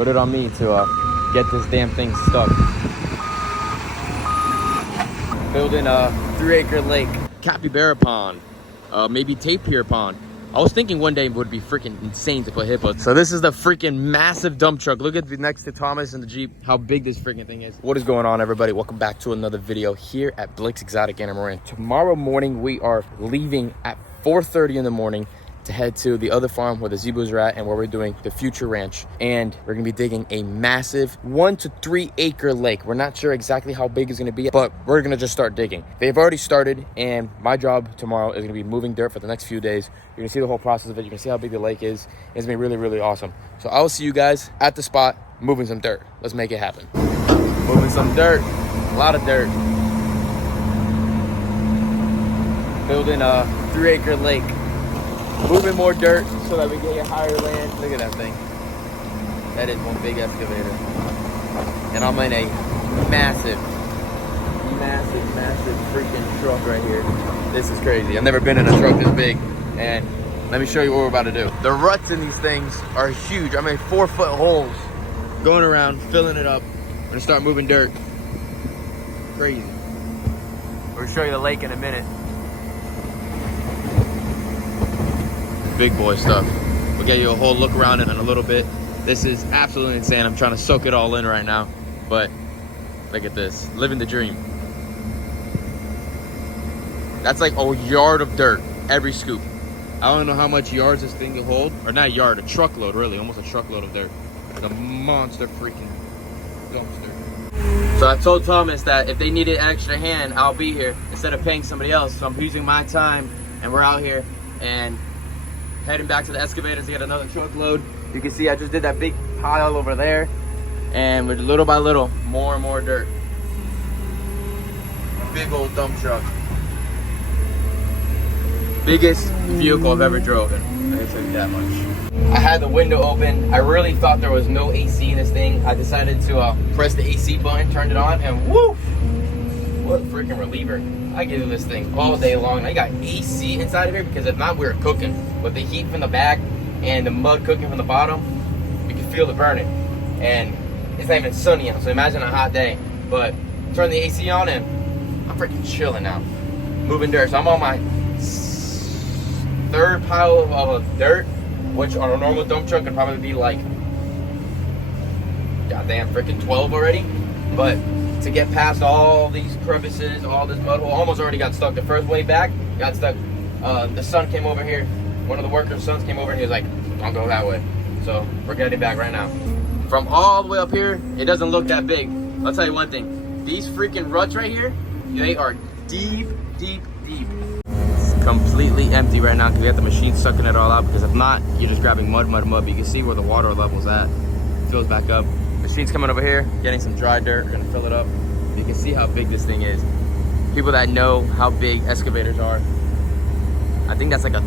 Put it on me to get this damn thing stuck. Building a 3-acre lake, capybara pond, maybe tapir pond. I was thinking one day it would be freaking insane to put hippos. So this is the freaking massive dump truck. Look at the next to Thomas and the Jeep, how big this freaking thing is. What is going on, everybody? Welcome back to another video here at Blake's Exotic Animal Ranch. Tomorrow morning, we are leaving at 4:30 in the morning to head to the other farm where the zebras are at and where we're doing the future ranch. And we're gonna be digging a massive 1 to 3 acre lake. We're not sure exactly how big it's gonna be, but we're gonna just start digging. They've already started, and my job tomorrow is gonna be moving dirt for the next few days. You're gonna see the whole process of it. You're gonna see how big the lake is. It's gonna be really, really awesome. So I will see you guys at the spot moving some dirt. Let's make it happen. Moving some dirt, a lot of dirt. Building a 3-acre lake. Moving more dirt so that we can get higher land. Look at that thing. That is one big excavator. And I'm in a massive freaking truck right here. This is crazy. I've never been in a truck this big. And let me show you what we're about to do. The ruts in these things are huge. I mean, 4-foot holes going around, filling it up. I'm gonna start moving dirt. Crazy. We'll show you the lake in a minute. Big boy stuff. We'll get you a whole look around it in a little bit. This is absolutely insane. I'm trying to soak it all in right now, but look at this, living the dream. That's like a yard of dirt every scoop. I don't know how much yards this thing will hold, or not a yard, a truckload really, almost a truckload of dirt. It's a monster freaking dumpster. So I told Thomas that if they needed an extra hand, I'll be here instead of paying somebody else. So I'm using my time, and we're out here and heading back to the excavator to get another truckload. You can see I just did that big pile over there, and with little by little, more and more dirt. A big old dump truck. Biggest vehicle I've ever driven. I can tell you that much. I had the window open. I really thought there was no AC in this thing. I decided to press the AC button, turned it on, and woo! What a freaking reliever. I can do this thing all day long. I got AC inside of here because if not, we were cooking. With the heat from the back and the mud cooking from the bottom, you can feel the burning. And it's not even sunny out, so imagine a hot day. But turn the AC on and I'm freaking chilling now. Moving dirt. So I'm on my 3rd pile of dirt, which on a normal dump truck could probably be like goddamn freaking 12 already. But to get past all these crevices, all this mud hole, almost already got stuck. The first way back, got stuck. The son came over here. One of the workers' sons came over and he was like, don't go that way. So we're getting back right now. From all the way up here, it doesn't look that big. I'll tell you one thing. These freaking ruts right here, they are deep, deep, deep. It's completely empty right now because we have the machine sucking it all out, because if not, you're just grabbing mud. But you can see where the water level's at. It fills back up. Machine's coming over here, getting some dry dirt. We're gonna fill it up. You can see how big this thing is. People that know how big excavators are, I think that's like a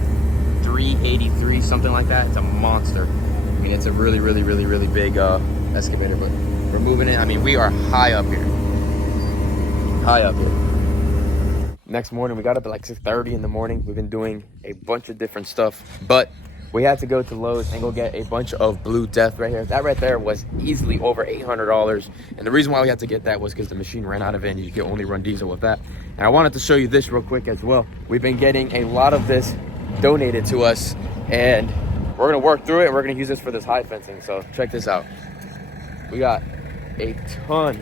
383, something like that. It's a monster. I mean, it's a really, really, really, really big excavator, but we're moving it. I mean, we are high up here. High up here. Next morning, we got up at like 6:30 in the morning. We've been doing a bunch of different stuff, but we had to go to Lowe's and go get a bunch of Blue Death right here. That right there was easily over $800. And the reason why we had to get that was because the machine ran out of it and you can only run diesel with that. And I wanted to show you this real quick as well. We've been getting a lot of this donated to us, and we're gonna work through it. We're gonna use this for this high fencing. So check this out. We got a ton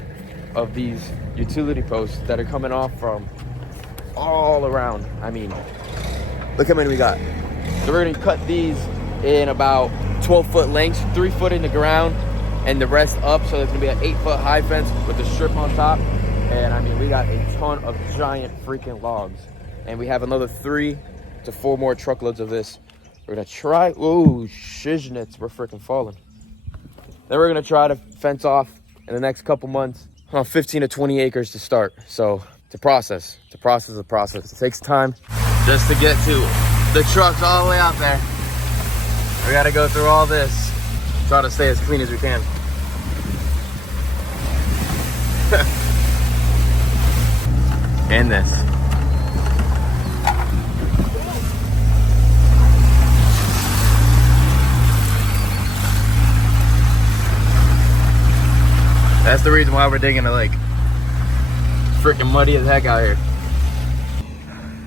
of these utility posts that are coming off from all around. I mean, look how many we got. So we're gonna cut these in about 12-foot lengths, 3 foot in the ground, and the rest up. So there's gonna be an 8-foot high fence with the strip on top. And I mean, we got a ton of giant freaking logs. And we have another 3 to 4 more truckloads of this. We're gonna try, ooh, shiznits, we're freaking falling. Then we're gonna try to fence off in the next couple months, 15 to 20 acres to start. So to process. It takes time just to get to the trucks all the way out there. We gotta go through all this, try to stay as clean as we can. And this. That's the reason why we're digging the lake. Freaking muddy as heck out here.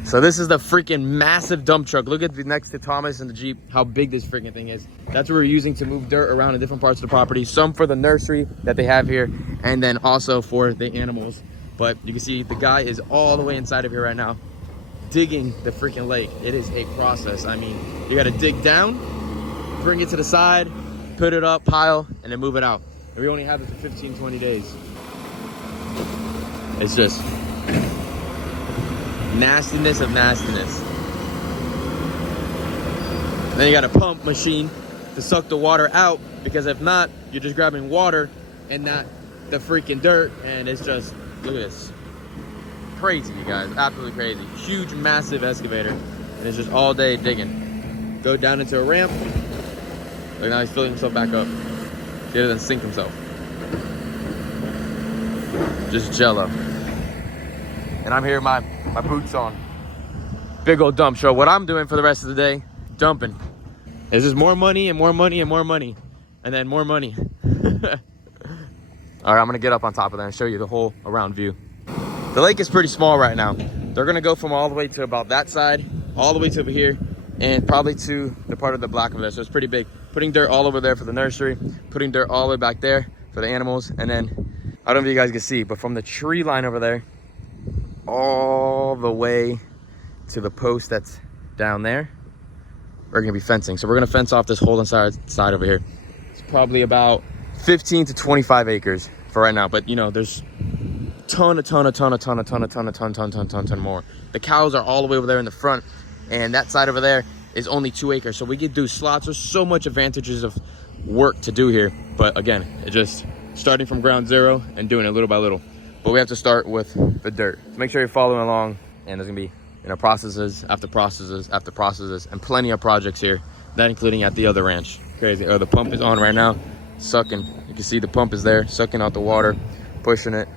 So this is the freaking massive dump truck. Look at the next to Thomas and the Jeep, how big this freaking thing is. That's what we're using to move dirt around in different parts of the property. Some for the nursery that they have here, and then also for the animals. But you can see the guy is all the way inside of here right now, digging the freaking lake. It is a process. I mean, you gotta dig down, bring it to the side, put it up, pile, and then move it out. And we only have it for 15, 20 days. It's just nastiness of nastiness. Then you got a pump machine to suck the water out, because if not, you're just grabbing water and not the freaking dirt, and it's just, look at this. Crazy, you guys, absolutely crazy. Huge, massive excavator, and it's just all day digging. Go down into a ramp. Look, now he's filling himself back up. He doesn't sink himself. Just jello. And I'm here with my boots on. Big old dump. So what I'm doing for the rest of the day, dumping. There's just more money and more money and more money. And then more money. All right, I'm gonna get up on top of that and show you the whole around view. The lake is pretty small right now. They're gonna go from all the way to about that side, all the way to over here, and probably to the part of the block over there. So it's pretty big. Putting dirt all over there for the nursery, putting dirt all the way back there for the animals. And then, I don't know if you guys can see, but from the tree line over there, all the way to the post that's down there, we're gonna be fencing. So we're gonna fence off this whole entire side over here. It's probably about 15 to 25 acres for right now, but you know, there's ton more. The cows are all the way over there in the front, and that side over there is only 2 acres, so we could do slots. There's so much advantages of work to do here, but again, it just starting from ground zero and doing it little by little. But we have to start with the dirt. So make sure you're following along, and there's gonna be, you know, processes after processes after processes, and plenty of projects here, that including at the other ranch. Crazy. Oh, the pump is on right now, sucking. You can see the pump is there, sucking out the water, pushing it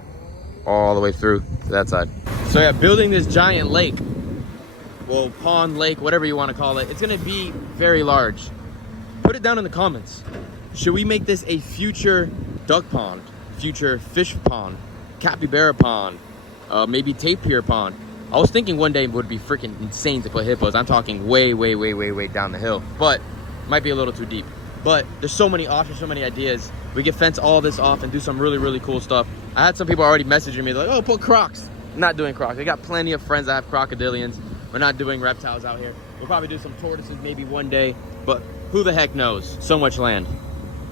all the way through to that side. So yeah, building this giant lake, well, pond, lake, whatever you want to call it, it's gonna be very large. Put it down in the comments. Should we make this a future duck pond, future fish pond, capybara pond, maybe tapir pond? I was thinking one day it would be freaking insane to put hippos. I'm talking way down the hill, but might be a little too deep. But there's so many options, so many ideas. We can fence all this off and do some really cool stuff. I had some people already messaging me, like, oh, put crocs. I'm not doing crocs. I got plenty of friends that have crocodilians. We're not doing reptiles out here. We'll probably do some tortoises maybe one day, but who the heck knows? So much land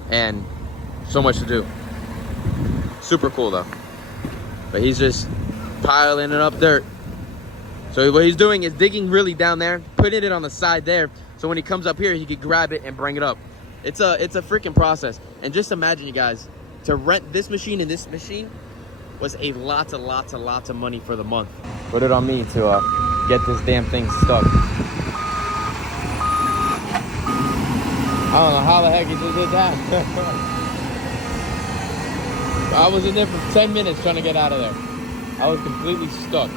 and so much to do. Super cool though. But he's just piling it up dirt. So what he's doing is digging really down there, putting it on the side there, so when he comes up here, he could grab it and bring it up. It's a freaking process. And just imagine, you guys, to rent this machine and this machine was a lots of money for the month. Put it on me to get this damn thing stuck. I don't know how the heck he just did that. I was in there for 10 minutes trying to get out of there. I was completely stuck.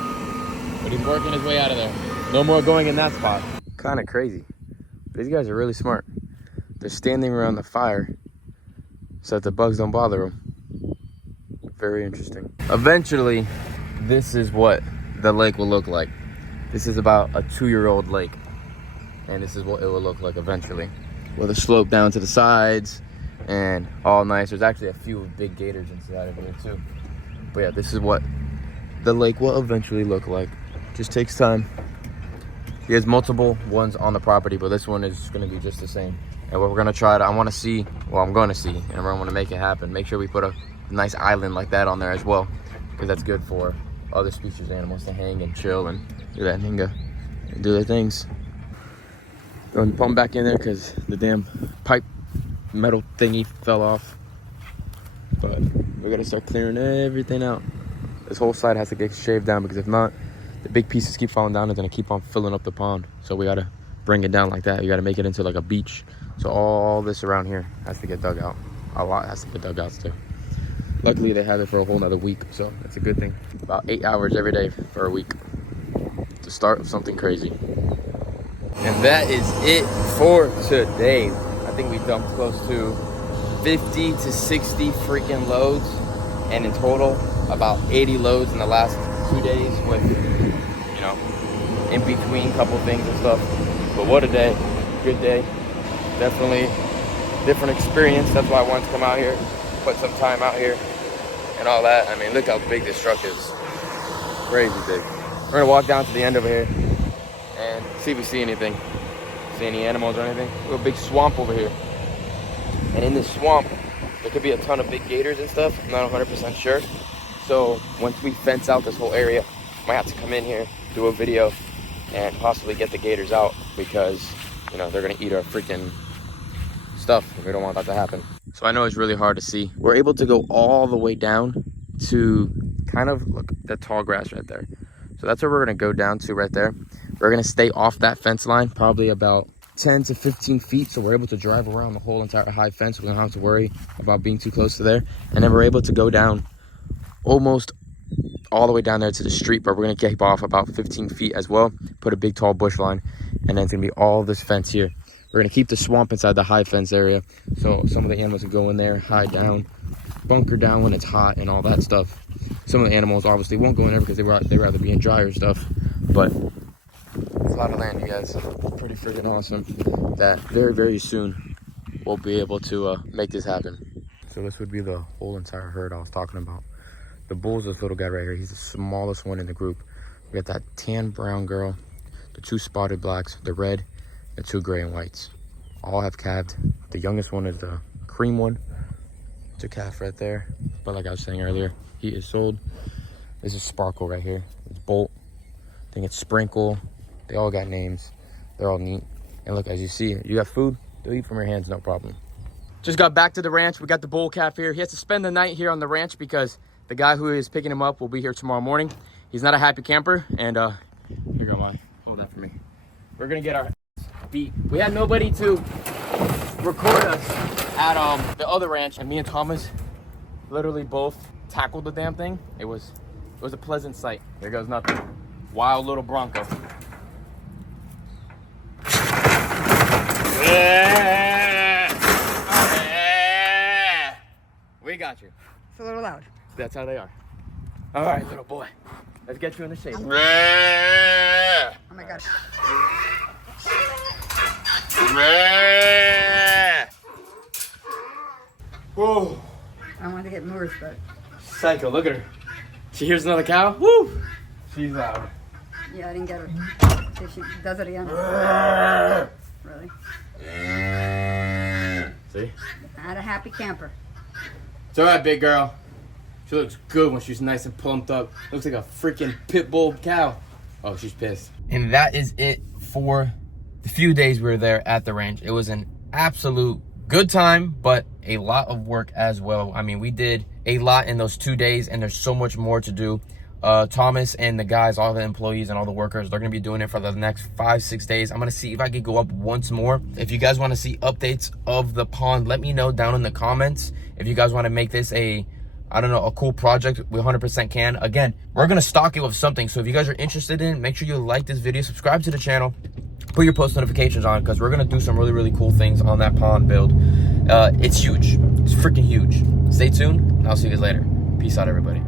But he's working his way out of there. No more going in that spot. Kind of crazy. These guys are really smart. They're standing around the fire so that the bugs don't bother them. Very interesting. Eventually, this is what the lake will look like. This is about a 2-year-old lake. And this is what it will look like eventually. With a slope down to the sides and all nice. There's actually a few big gators inside of here too. But yeah, this is what the lake will eventually look like. Just takes time. He has multiple ones on the property, but this one is going to be just the same. And what we're going to try to, I'm going to see, and we're going to make it happen. Make sure we put a nice island like that on there as well, because that's good for other species animals to hang and chill and do that and do their things. Throwing the pump back in there because the damn pipe metal thingy fell off. But we're going to start clearing everything out. This whole side has to get shaved down, because if not, the big pieces keep falling down and then keep on filling up the pond. So we gotta bring it down like that. You gotta make it into like a beach. So all this around here has to get dug out. A lot has to get dug out too. Luckily they have it for a whole nother week, so that's a good thing. About 8 hours every day for a week. The start of something crazy. And that is it for today. I think we dumped close to 50 to 60 freaking loads. and in total about 80 loads in the last 2 days with, you know, in between couple things and stuff. But what a day, good day. Definitely different experience. That's why I wanted to come out here, put some time out here and all that. I mean, look how big this truck is. Crazy big. We're gonna walk down to the end over here and see if we see anything. See any animals or anything. We have a big swamp over here. And in this swamp, there could be a ton of big gators and stuff. I'm not 100% sure. So once we fence out this whole area, I might have to come in here, do a video, and possibly get the gators out because, you know, they're gonna eat our freaking stuff. We don't want that to happen. So I know it's really hard to see. We're able to go all the way down to kind of, look, the tall grass right there. So that's where we're gonna go down to right there. We're gonna stay off that fence line, probably about 10 to 15 feet. So we're able to drive around the whole entire high fence. We don't have to worry about being too close to there. And then we're able to go down almost all the way down there to the street, but we're gonna keep off about 15 feet as well, put a big tall bush line, and then it's gonna be all this fence here. We're gonna keep the swamp inside the high fence area, so some of the animals can go in there, hide down, bunker down when it's hot and all that stuff. Some of the animals obviously won't go in there because they'd rather be in drier stuff, but it's a lot of land, you guys. Pretty freaking awesome that very, very soon we'll be able to make this happen. So this would be the whole entire herd I was talking about. The bull's this little guy right here. He's the smallest one in the group. We got that tan brown girl, the 2 spotted blacks, the red, and 2 gray and whites. All have calved. The youngest one is the cream one. It's a calf right there. But like I was saying earlier, he is sold. This is Sparkle right here. It's Bolt. I think it's Sprinkle. They all got names. They're all neat. And look, as you see, you got food, they'll eat from your hands, no problem. Just got back to the ranch. We got the bull calf here. He has to spend the night here on the ranch because the guy who is picking him up will be here tomorrow morning. He's not a happy camper. And here you go, Mike. Hold that for me. We're gonna get our beat. We had nobody to record us at the other ranch, and me and Thomas literally both tackled the damn thing. It was a pleasant sight. There goes nothing. Wild little Bronco. Yeah. We got you. It's a little loud. That's how they are. All right, little boy. Let's get you in the shade. Oh my gosh. Whoa. I wanted to get Moors, but Psycho, look at her. She hears another cow. Woo! She's loud. yeah, I didn't get her. See if she does it again. Really? See? Not a happy camper. It's all right, big girl. She looks good when she's nice and plumped up. Looks like a freaking pit bull cow. Oh, she's pissed. And that is it for the few days we were there at the ranch. It was an absolute good time, but a lot of work as well. I mean, we did a lot in those 2 days, and there's so much more to do. Thomas and the guys, all the employees and all the workers, they're gonna be doing it for the next 5-6 days. I'm gonna see if I could go up once more. If you guys want to see updates of the pond, let me know down in the comments. If you guys want to make this a cool project, we 100% can. Again, we're gonna stock it with something, so if you guys are interested in it, make sure you like this video, subscribe to the channel, put your post notifications on, because we're gonna do some really, really cool things on that pond build. It's huge. It's freaking huge. Stay tuned, and I'll see you guys later. Peace out, everybody.